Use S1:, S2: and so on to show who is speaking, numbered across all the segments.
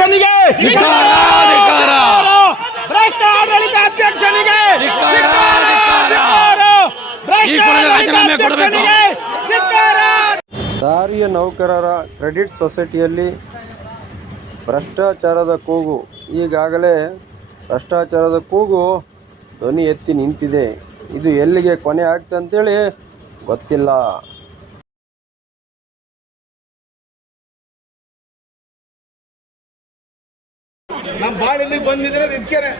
S1: ಅಧ್ಯಕ್ಷನಿಗೆ. ಭ್ರಷ್ಟ ಆಡಳಿತ ಅಧ್ಯಕ್ಷನಿಗೆ.
S2: ಸಾರಿಗೆ ನೌಕರರ ಕ್ರೆಡಿಟ್ ಸೊಸೈಟಿಯಲ್ಲಿ ಭ್ರಷ್ಟಾಚಾರದ ಕೂಗು. ಈಗಾಗಲೇ ಭ್ರಷ್ಟಾಚಾರದ ಕೂಗು ಧ್ವನಿ ಎತ್ತಿ ನಿಂತಿದೆ. ಇದು ಎಲ್ಲಿಗೆ ಕೊನೆ ಆಗ್ತಂತೇಳಿ ಅಂತೇಳಿ ಗೊತ್ತಿಲ್ಲ.
S3: ನಮ್ ಬಾಳಿಂದ ಬಂದಿದ್ರೆ ಇದಕ್ಕೇನೆ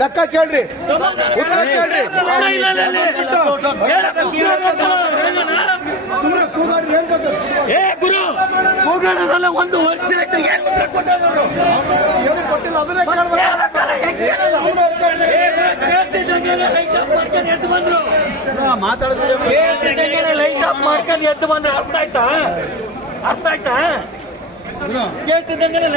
S3: ಲೆಕ್ಕ ಕೇಳ್ರಿ. ಉತ್ತರ ಕೇಳ್ರಿ?
S4: ಏ ಗುರು ಕೂಗಾಡೋದಲ್ಲ ಒಂದು ವರ್ಷ ಆಯ್ತು. ಏನ್ ಉತ್ತರ ಕೊಟ್ಟವ್ರು?
S3: ಏನು ಕೊಟ್ಟಿಲ್ಲ ಅದನ್ನೇ ಕೇಳ್ಬೇಕು.
S4: ಕೇಳ್ತಿದ್ದಂಗೆಲ್ಲ ಲೈಟ್ ಆಫ್ ಮಾಡ್ಕೊಂಡು ಎದ್ದು ಬಂದ್ರು. ಕೇಳ್ತಿದ್ದಂಗೆಲ್ಲ ಲೈಟ್ ಆಫ್ ಮಾಡ್ಕೊಂಡು ಎದ್ದು ಬಂದ್ರು. ಅರ್ಥ ಆಯ್ತಾ? ಅರ್ಥ ಆಯ್ತಾ? ಕೇಳ್ತಿದ್ದಂಗೆಲ್ಲ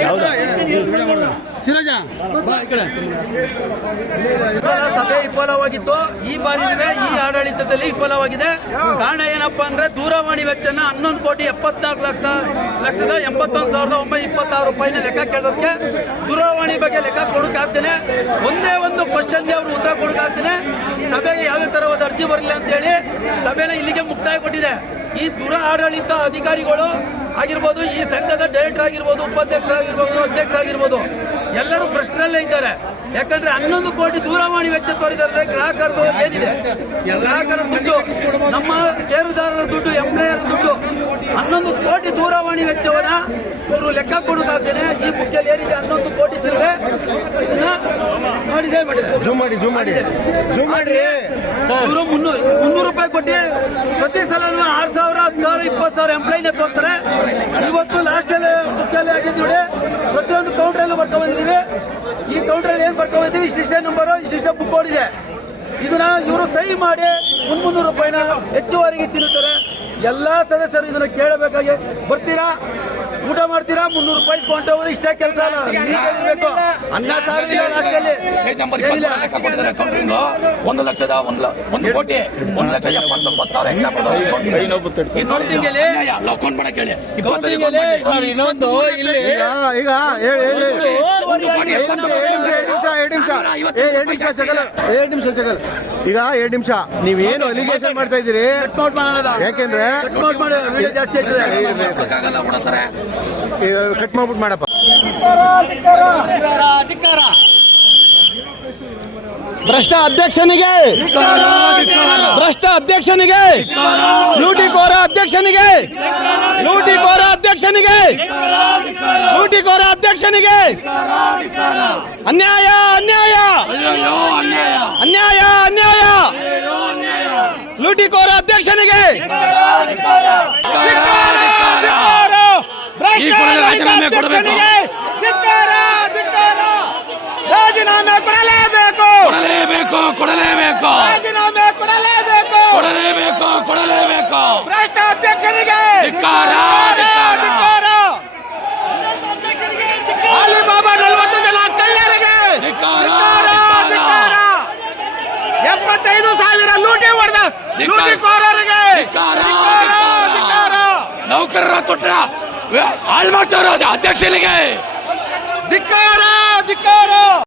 S5: ಸಭೆ ವಿಫಲವಾಗಿತ್ತು. ಈ ಬಾರಿ ಈ ಆಡಳಿತದಲ್ಲಿ ವಿಫಲವಾಗಿದೆ. ಕಾರಣ ಏನಪ್ಪಾ ಅಂದ್ರೆ ದೂರವಾಣಿ ವೆಚ್ಚನ ಹನ್ನೊಂದು ಕೋಟಿ ಎಪ್ಪತ್ನಾಲ್ಕು ಲಕ್ಷ, ಲಕ್ಷದ ಎಂಬತ್ತೊಂದು ಸಾವಿರದ ಒಂಬೈನೂರ ಇಪ್ಪತ್ತಾರು ರೂಪಾಯಿನ ಲೆಕ್ಕ ಕೇಳೋದಕ್ಕೆ ದೂರವಾಣಿ ಬಗ್ಗೆ ಲೆಕ್ಕ ಕೊಡೋಕಾಗ್ತೇನೆ ಒಂದೇ ಒಂದು ಕ್ವಶನ್ಗೆ ಅವರು ಉತ್ತರ ಕೊಡೋಕಾಗ್ತೇನೆ ಸಭೆಗೆ ಯಾವುದೇ ತರವಾದ ಅರ್ಜಿ ಬರಲಿಲ್ಲ ಅಂತ ಹೇಳಿ ಸಭೆನ ಇಲ್ಲಿಗೆ ಮುಕ್ತಾಯ ಕೊಟ್ಟಿದೆ. ಈ ದುರ ಆಡಳಿತ ಅಧಿಕಾರಿಗಳು ಆಗಿರ್ಬೋದು, ಈ ಸಂಘದ ಡೈರೆಕ್ಟರ್ ಆಗಿರ್ಬೋದು, ಉಪಾಧ್ಯಕ್ಷರಾಗಿರ್ಬೋದು, ಅಧ್ಯಕ್ಷರಾಗಿರ್ಬೋದು ಎಲ್ಲರೂ ಭ್ರಷ್ಟರಲ್ಲೇ ಇದ್ದಾರೆ. ಯಾಕಂದ್ರೆ ಹನ್ನೊಂದು ಕೋಟಿ ದೂರವಾಣಿ ವೆಚ್ಚ ತೋರಿದರೆ ಗ್ರಾಹಕರದು ಏನಿದೆ? ಗ್ರಾಹಕರ ದುಡ್ಡು ನಮ್ಮ ಷೇರುದಾರರ ದುಡ್ಡು ಎಂಪ್ಲಾಯರ್ ದುಡ್ಡು ಹನ್ನೊಂದು ಕೋಟಿ ದೂರವಾಣಿ ವೆಚ್ಚವನ್ನ ಇವರು ಲೆಕ್ಕ ಕೊಡೋದಾಗ್ತೇನೆ ಈ ಬುಕ್ಕಲ್ಲಿ ಏನಿದೆ? ಹನ್ನೊಂದು ಕೋಟಿ ಚಿಲ್ಲರೆ. ಇದನ್ನ ನೋಡಿದೆ ಮಾಡಿದೆ
S3: ಜೂಮ್ ಮಾಡಿ ಜೂಮ್ ಮಾಡಿ. ಜೂಮ್ ಮಾಡಿ.
S5: ಇವರು ಮುನ್ನೂರು ಮುನ್ನೂರು ರೂಪಾಯಿ ಕೊಟ್ಟು ಪ್ರತಿ ಸಲ ಆರು ಸಾವಿರ ಹತ್ತು ಸಾವಿರ ಇಪ್ಪತ್ತು ಸಾವಿರ ಎಂಪ್ಲಾಯಿನ ತೋರ್ತಾರೆ. ಇವತ್ತು ಲಾಸ್ಟ್ ಅಲ್ಲಿ ಆಗಿದ್ದು ನೋಡಿ ಬಂದಿದ್ದೀವಿ. ಈ ಕೌಂಟ್ರಲ್ಲಿ ಏನ್ ಬರ್ಕೊಂಡ್ ಬಂದಿದ್ದೀವಿ ಇಷ್ಟಿಷ್ಟೇ ನಂಬರ್ ಇಷ್ಟಿಷ್ಟೇ ಬುಕ್ ಓಡಿದೆ ಇದನ್ನ ಇವರು ಸಹಿ ಮಾಡಿ ಮುನ್ನೂರು ರೂಪಾಯಿನ ಹೆಚ್ಚುವರಿಗೆ ತಿನ್ನುತ್ತಾರೆ. ಎಲ್ಲಾ ಸದಸ್ಯರು ಇದನ್ನ ಕೇಳಬೇಕಾಗಿ ಬರ್ತೀರಾ? ಊಟ ಮಾಡ್ತೀರಾ? ಮುನ್ನೂರು ರೂಪಾಯಿ ಇಸ್ಕೊಂತ ಹೋದ್ರೆ ಇಷ್ಟೇ ಕೆಲಸ ಅನ್ನ
S6: ಸಾವಿರ ಒಂದು ಲಕ್ಷದ ಒಂದು ಕೋಟಿ. ಒಂದು ಲಕ್ಷ ಎಪ್ಪತ್ತೊಂಬತ್ತು ಸಾವಿರ.
S4: ಇನ್ನೊಂದು ಇಲ್ಲಿ.
S3: ಈಗ ಈಗ ಹೇಳಿ
S5: ಹೆಚ್ಚುವರಿ
S3: ಎರಡು ನಿಮಿಷ ನೀವ್ ಏನು ಈಗ ಎರಡು ನಿಮಿಷ. ನೀವೇನು ಅಲಿಗೇಷನ್ ಮಾಡ್ತಾ ಇದ್ದೀರಿ? ಯಾಕೆಂದ್ರೆ
S5: ಜಾಸ್ತಿ
S3: ಕಟ್ ಮಾಡ್ಬಿಟ್ಟು ಮಾಡಪ್ಪ. ಭ್ರಷ್ಟ ಅಧ್ಯಕ್ಷನಿಗೆ. ಭ್ರಷ್ಟ ಅಧ್ಯಕ್ಷನಿಗೆ. ಲೂಟಿಕೋರ ಅಧ್ಯಕ್ಷನಿಗೆ ಲೂಟಿಕೋರ ಅಧ್ಯಕ್ಷನಿಗೆ ಲೂಟಿಕೋರ ಅಧ್ಯಕ್ಷನಿಗೆ ಅನ್ಯಾಯ ಅನ್ಯಾಯ
S6: ಅಯ್ಯಯ್ಯೋ, ಅನ್ಯಾಯ.
S3: ಅನ್ಯಾಯ ಅನ್ಯಾಯ ಲೂಟಿಕೋರ ಅಧ್ಯಕ್ಷನಿಗೆ
S6: ಈ ಕೂಡಲೇ ರಾಜೀನಾಮೆ ಕೊಡಬೇಕು.
S3: ರಾಜೀನಾಮೆ ಕೊಡಲೇಬೇಕು
S6: ಕೊಡಲೇಬೇಕು ಕೊಡಲೇಬೇಕು
S3: ರಾಜೀನಾಮೆ ಕೊಡಲೇಬೇಕು
S6: ಕೊಡಲೇಬೇಕು ಕೊಡಲೇಬೇಕು ಧಿಕ್ಕಾರ.
S3: ಅಲಿಬಾಬಾ ನಲವತ್ತು ಜನ ಕಳ್ಳರಿಗೆ. ಎಪ್ಪತ್ತೈದು ಸಾವಿರ ಲೂಟಿ ಹೊಡೆದ. ಲೂಟಿಕೋರರಿಗೆ.
S6: ನೌಕರರ ತೊಟ್ಟ ಹಾಳು ಮಾಡ್ತಾರೋ ಅಧ್ಯಕ್ಷರಿಗೆ
S3: ಧಿಕ್ಕಾರ ಧಿಕ್ಕಾರ